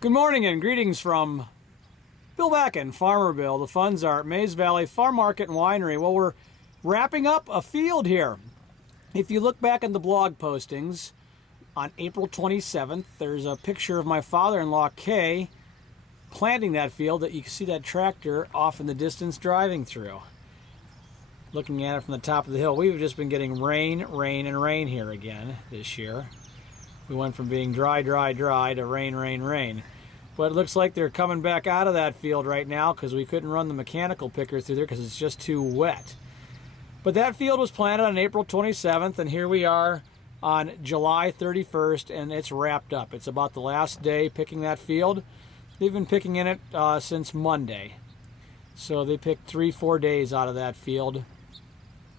Good morning and greetings from Bill Back and Farmer Bill. The funds are at Mays Valley Farm Market and Winery. Well, we're wrapping up a field here. If you look back at the blog postings on April 27th, there's a picture of my father-in-law, Kay, planting that field that you can see that tractor off in the distance driving through. Looking at it from the top of the hill, we've just been getting rain, rain, and rain here again this year. We went from being dry, dry, dry to rain, rain, rain. But it looks like they're coming back out of that field right now because we couldn't run the mechanical picker through there because it's just too wet. But that field was planted on April 27th, and here we are on July 31st, and it's wrapped up. It's about the last day picking that field. They've been picking in it since Monday. So they picked 3-4 days out of that field,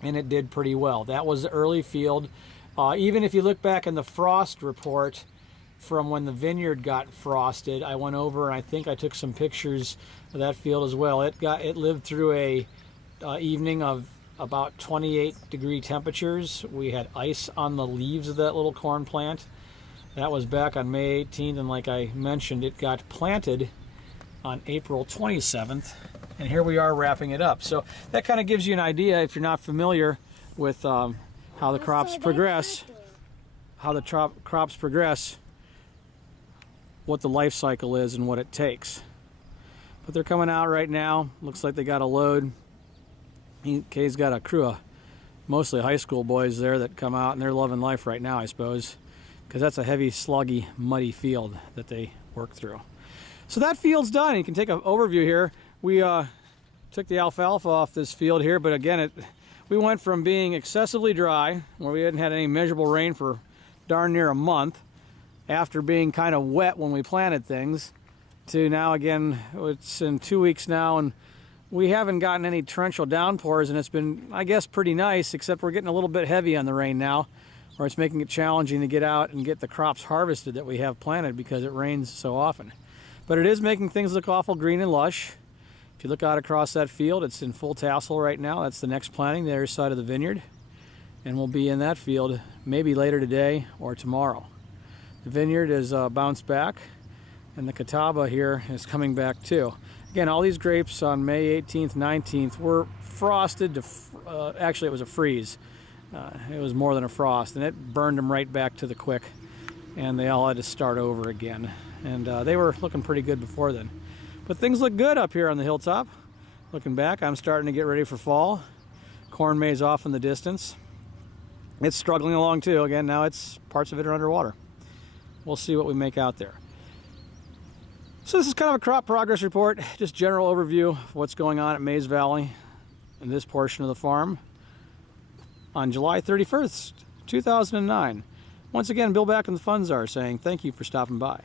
and it did pretty well. That was the early field. Even if you look back in the frost report from when the vineyard got frosted, I went over and I think I took some pictures of that field as well. It lived through a evening of about 28-degree temperatures. We had ice on the leaves of that little corn plant. That was back on May 18th, and like I mentioned, it got planted on April 27th, and here we are wrapping it up. So that kind of gives you an idea, if you're not familiar with how the crops progress, what the life cycle is and what it takes. But they're coming out right now. Looks like they got a load. Kay's got a crew of mostly high school boys there that come out, and they're loving life right now, I suppose, because that's a heavy, sluggy, muddy field that they work through. So that field's done. You can take an overview here. We took the alfalfa off this field here, but again, we went from being excessively dry, where we hadn't had any measurable rain for darn near a month, after being kind of wet when we planted things, to now again, it's in 2 weeks now, and we haven't gotten any torrential downpours, and it's been, I guess, pretty nice, except we're getting a little bit heavy on the rain now, where it's making it challenging to get out and get the crops harvested that we have planted because it rains so often. But it is making things look awful green and lush. If you look out across that field, it's in full tassel right now. That's the next planting, the other side of the vineyard. And we'll be in that field maybe later today or tomorrow. The vineyard is bounced back, and the catawba here is coming back too. Again, all these grapes on May 18th, 19th were frosted to, actually it was a freeze. It was more than a frost, and it burned them right back to the quick, and they all had to start over again. And they were looking pretty good before then. But things look good up here on the hilltop. Looking back, I'm starting to get ready for fall. Corn maze off in the distance. It's struggling along too. Again, now parts of it are underwater. We'll see what we make out there. So this is kind of a crop progress report, just general overview of what's going on at Mays Valley in this portion of the farm on July 31st, 2009. Once again, Bill Back and the Funds are saying thank you for stopping by.